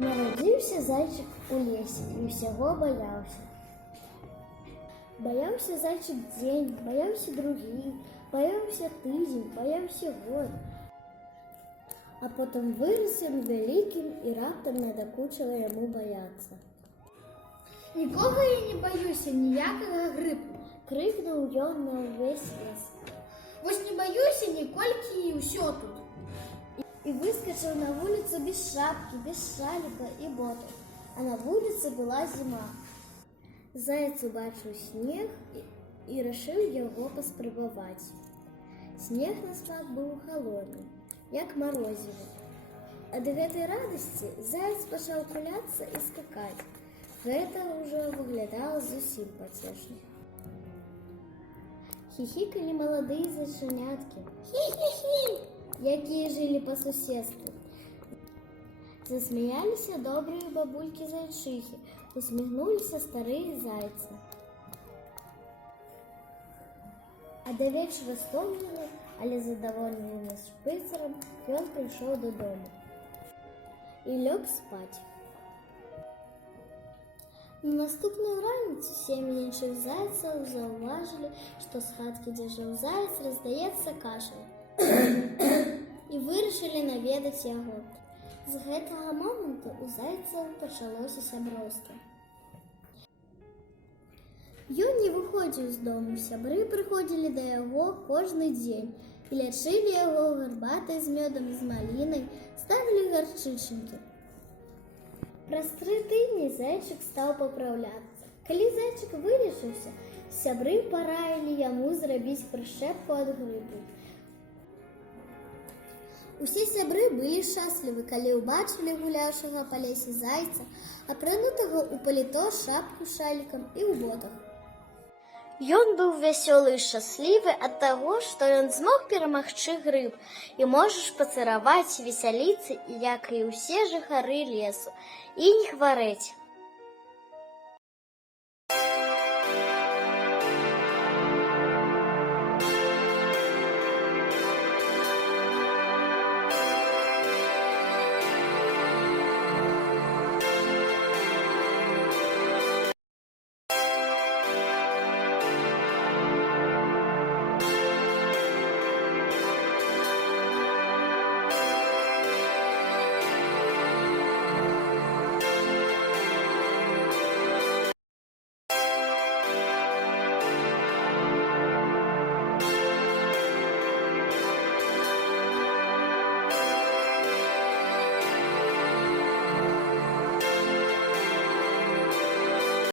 Народився зайчик у лесе и всего боялся. Боялся зайчик день, боялся другие, боялся тыдзень, боялся год. А потом вырос он великим и раптом надокучило ему бояться. Нікого я не боюся, ніякага грипу. Крикнул ён на увесь лес. Вось не боюся ніколькі і ўсё тут. И выскочил на улицу без шапки, без шалика и ботов. А на улице была зима. Заяц убачил снег и решил его поспробовать. Снег на смак был холодный, як морозиво. Ад гэтай радости заяц пачаў куляться и скакать. Гэта уже выглядало зусім потешно. Хихикали молодые зайчонятки. Хи-хи-хи! Якие жили по соседству. Засмеялись добрые бабульки-зайчихи, усмехнулись старые зайцы. А до вечера стомленный, але задоволенный шпицером, он пришел до дома и лег спать. На наступную раніцу 7 іншых зайцев зауважили, что с хатки, где жил заяц, раздаецца кашель. И вырашылі наведаць яго. З гэтага моманту у зайцаў пачалося сяброўства. Ён не выходзіў з дому, сябры прыходзілі да яго кожны дзень і лячылі яго гарбатай з мёдам і з малінай, ставілі гарчычынкі. Праз 3 тыдні зайчык стаў папраўляцца. Калі зайчык вылечыўся, сябры параілі яму зрабіць прышчэпку ад грыпу. Усе сябры былі шчаслівы, калі ўбачылі гуляўшага па лесе зайца, апранутага ў паліто, шапку з шалікам і ў ботах. Ён быў вясёлы і шчаслівы ад таго, што ён змог перамагчы грып і можа шпацыраваць, весяліцца, як і ўсе жыхары лесу, і не хварэць.